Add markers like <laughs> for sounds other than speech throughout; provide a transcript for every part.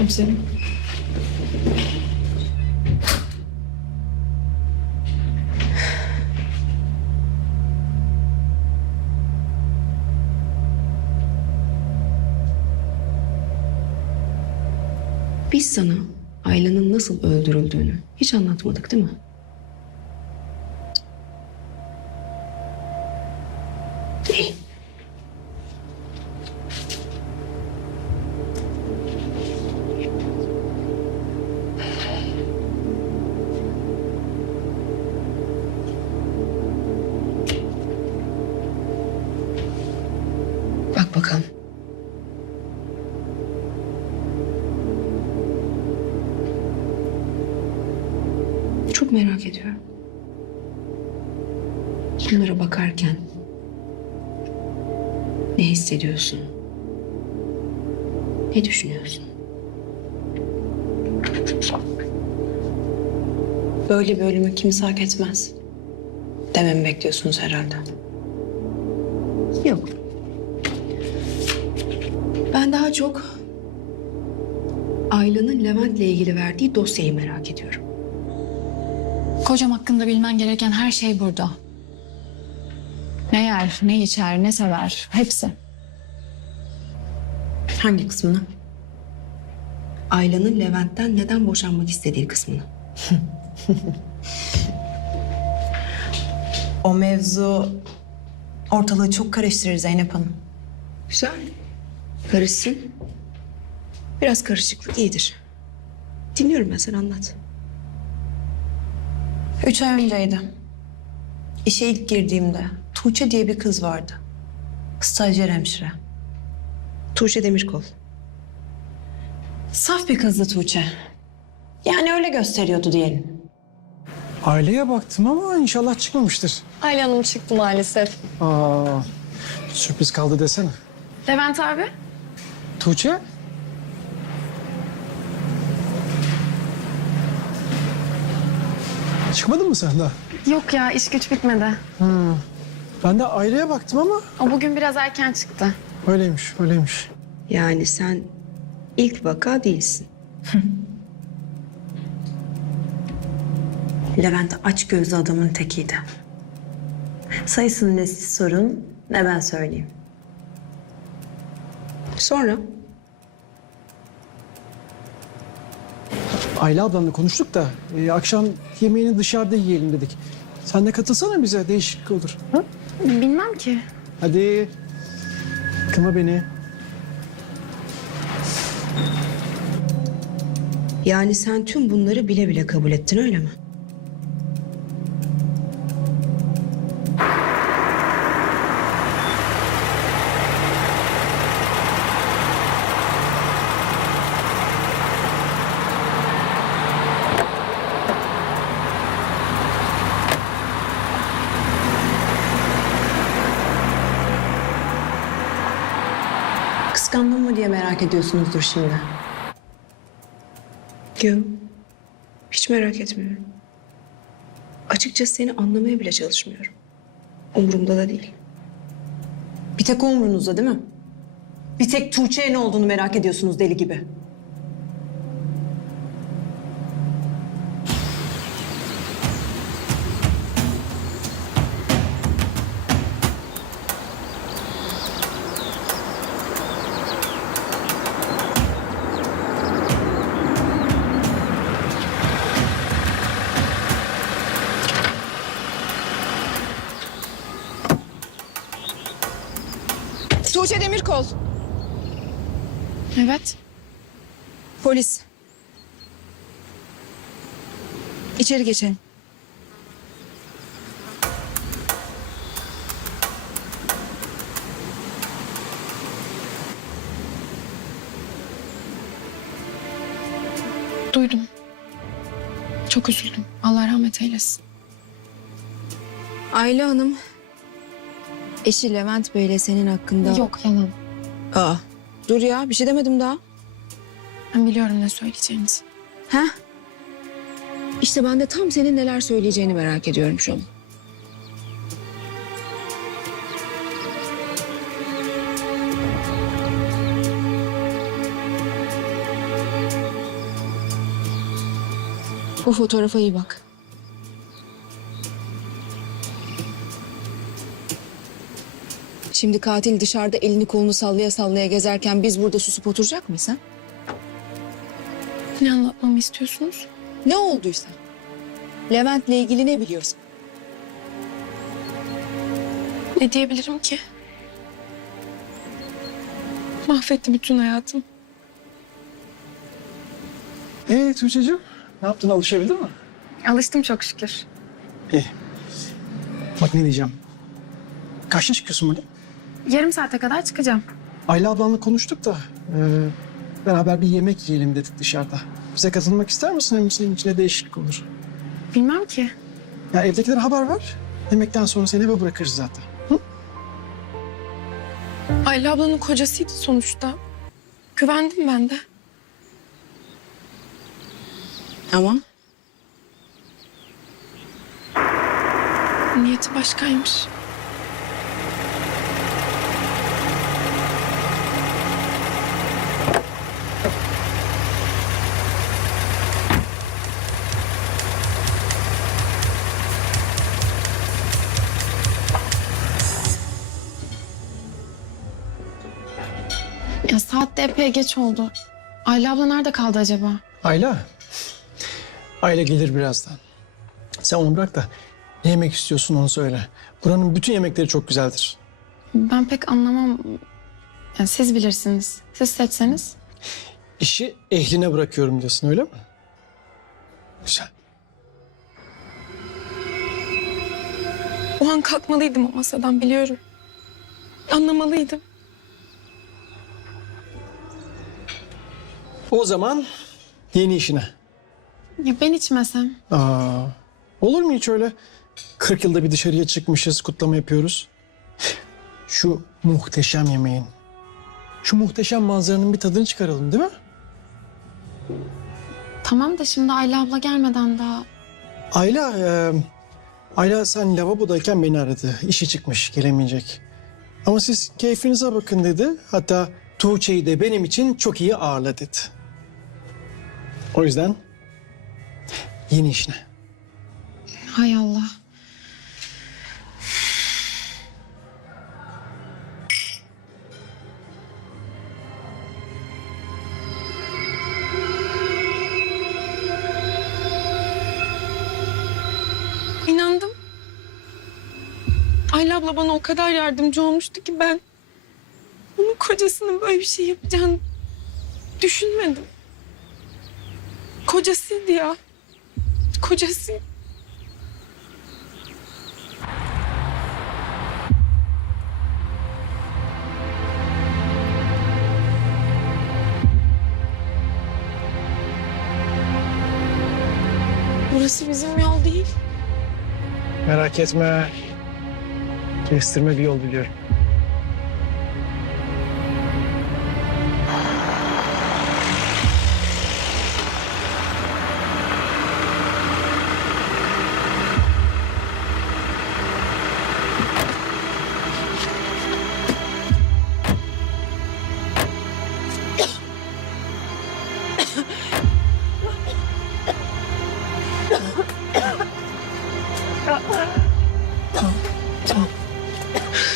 Komiserim. Biz sana Ayla'nın nasıl öldürüldüğünü hiç anlatmadık değil mi? İyi. Çok merak ediyorum. Bunlara bakarken ne hissediyorsun? Ne düşünüyorsun? Böyle bir ölümü kimse hak etmez. Dememi bekliyorsunuz herhalde. Yok. Ben daha çok Ayla'nın Levent'le ilgili verdiği dosyayı merak ediyorum. Kocam hakkında bilmen gereken her şey burada. Ne yer, ne içer, ne sever. Hepsi. Hangi kısmını? Ayla'nın Levent'ten neden boşanmak istediği kısmını. <laughs> O mevzu ortalığı çok karıştırır Zeynep Hanım. Güzel. Karışsın. Biraz karışıklık iyidir. Dinliyorum ben sen anlat. Üç ay önceydi. İşe ilk girdiğimde Tuğçe diye bir kız vardı. Stajyer hemşire. Tuğçe Demirkol. Saf bir kızdı Tuğçe. Yani öyle gösteriyordu diyelim. Aileye baktım ama inşallah çıkmamıştır. Ayla Hanım çıktı maalesef. Aa, sürpriz kaldı desene. Levent abi? Tuğçe? Çıkmadın mı sen daha? Yok ya iş güç bitmedi. Ben de aileye baktım ama O bugün biraz erken çıktı. öyleymiş, öyleymiş. Yani sen ilk vaka değilsin. <laughs> Levent aç gözlü adamın tekiydi. Sayısını ne siz sorun ne ben söyleyeyim. Sonra Ayla ablamla konuştuk da e, akşam yemeğini dışarıda yiyelim dedik. Sen de katılsana bize, değişiklik olur. Ha? Bilmem ki. Hadi. Kıma beni. yani sen tüm bunları bile bile kabul ettin öyle mi? Kıskandım mı diye merak ediyorsunuzdur şimdi. Yok. Hiç merak etmiyorum. Açıkçası seni anlamaya bile çalışmıyorum. Umurumda da değil. Bir tek umrunuzda değil mi? Bir tek Tuğçe'ye ne olduğunu merak ediyorsunuz deli gibi. Tuğçe Demirkol, Evet. polis. İçeri geçelim. Duydum. Çok üzüldüm. Allah rahmet eylesin. Ayla Hanım, eşi Levent Bey ile senin hakkında... Yok yalan. Aa, Dur ya bir şey demedim daha. Ben biliyorum ne söyleyeceğinizi. Ha? İşte ben de tam senin neler söyleyeceğini merak ediyorum şu an. Bu fotoğrafa iyi bak. Şimdi katil dışarıda elini kolunu sallaya sallaya gezerken biz burada susup oturacak mıyız ha? Ne anlatmamı istiyorsunuz? Ne olduysa. Levent'le ilgili ne biliyorsun? Ne diyebilirim ki? Mahvetti bütün hayatım. Ee Tuğçe'cim ne yaptın alışabildin mi? Alıştım çok şükür. İyi. Bak ne diyeceğim. Kaçta çıkıyorsun böyle? Yarım saate kadar çıkacağım. Ayla ablanla konuştuk da e, beraber bir yemek yiyelim dedik dışarıda. Bize katılmak ister misin? Hem senin için de değişiklik olur. Bilmem ki. Ya evdekilere haber ver. Yemekten sonra seni eve bırakırız zaten. Ayla ablanın kocasıydı sonuçta. Güvendim ben de. Ama Niyeti başkaymış. Ya saat de epey geç oldu. Ayla abla nerede kaldı acaba? Ayla. Ayla gelir birazdan. Sen onu bırak da ne yemek istiyorsun onu söyle. Buranın bütün yemekleri çok güzeldir. Ben pek anlamam. Yani siz bilirsiniz. Siz seçseniz. İşi ehline bırakıyorum diyorsun öyle mi? Güzel. O an kalkmalıydım o masadan biliyorum. Anlamalıydım. O zaman yeni işine. Ya ben içmesem. Aa, olur mu hiç öyle? 40 yılda bir dışarıya çıkmışız, kutlama yapıyoruz. Şu muhteşem yemeğin, şu muhteşem manzaranın bir tadını çıkaralım değil mi? Tamam da şimdi Ayla abla gelmeden daha... Ayla, e, Ayla sen lavabodayken beni aradı. İşi çıkmış, gelemeyecek. Ama siz keyfinize bakın dedi. Hatta Tuğçe'yi de benim için çok iyi ağırla dedi. O yüzden yeni işine. Hay Allah. İnandım. Ayla abla bana o kadar yardımcı olmuştu ki ben... ...onun kocasının böyle bir şey yapacağını düşünmedim. Kocasıydı ya. Kocası. Burası bizim yol değil. Merak etme. Kestirme bir yol biliyorum.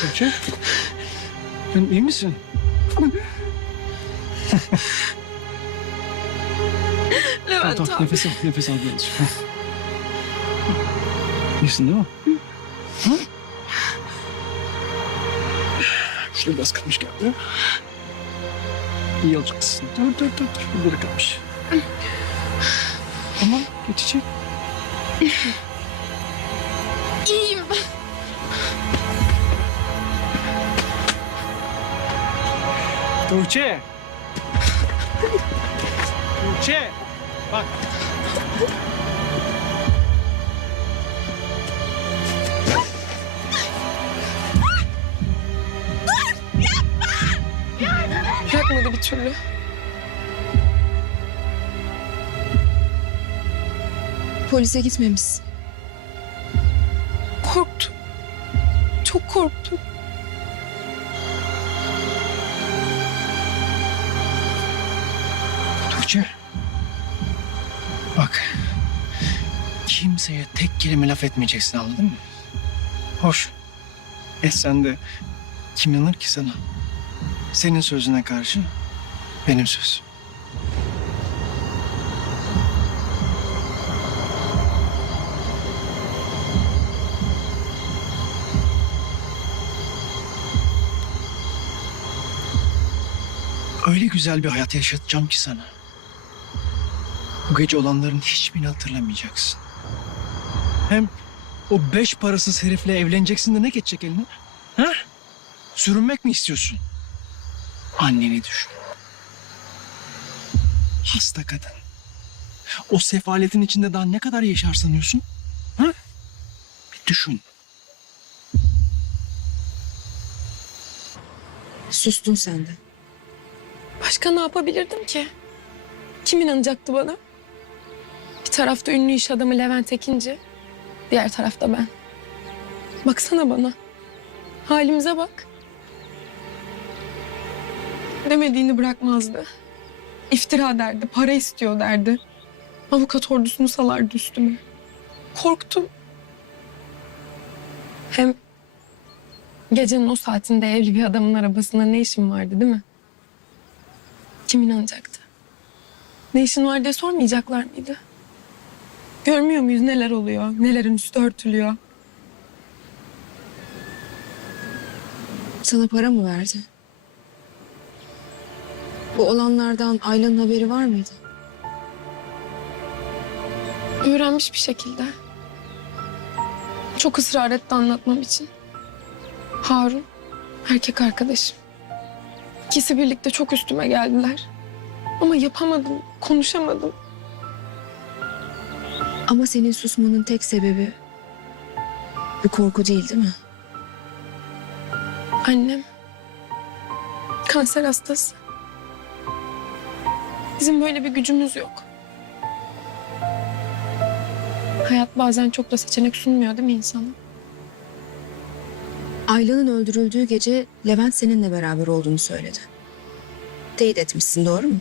Tuğçe. Sen iyi misin? Levent Tamam, abi. nefes al, nefes al biraz. İyisin değil mi? Hı? Şurada biraz kalmış geldi. İyi olacaksın. Dur, dur, dur, dur. Burada kalmış. Tamam, geçecek. Tuğçe. Tuğçe. Bak. Bırakmadı bir türlü. polise gitmemiz. Korktum. Çok korktum. Kimseye tek kelime laf etmeyeceksin anladın mı? Hoş. E sen de kim inanır ki sana? Senin sözüne karşı benim söz. Öyle güzel bir hayat yaşatacağım ki sana. Bu gece olanların hiçbirini hatırlamayacaksın. Hem o beş parasız herifle evleneceksin de ne geçecek eline? Ha? Sürünmek mi istiyorsun? Anneni düşün. Hasta kadın. O sefaletin içinde daha ne kadar yaşar sanıyorsun? Ha? Bir düşün. Sustun sen de. Başka ne yapabilirdim ki? Kim inanacaktı bana? Bir tarafta ünlü iş adamı Levent Ekinci, diğer tarafta ben. Baksana bana. Halimize bak. Demediğini bırakmazdı. İftira derdi, para istiyor derdi. Avukat ordusunu salardı üstüme. Korktum. Hem gecenin o saatinde evli bir adamın arabasında ne işim vardı değil mi? Kim inanacaktı? Ne işin var diye sormayacaklar mıydı? Görmüyor muyuz neler oluyor? Nelerin üstü örtülüyor? Sana para mı verdi? Bu olanlardan Ayla'nın haberi var mıydı? Öğrenmiş bir şekilde. Çok ısrar etti anlatmam için. Harun, erkek arkadaşım. İkisi birlikte çok üstüme geldiler. Ama yapamadım, konuşamadım. Ama senin susmanın tek sebebi bu korku değil değil mi? Annem kanser hastası. Bizim böyle bir gücümüz yok. Hayat bazen çok da seçenek sunmuyor değil mi insana? Ayla'nın öldürüldüğü gece Levent seninle beraber olduğunu söyledi. Teyit etmişsin doğru mu?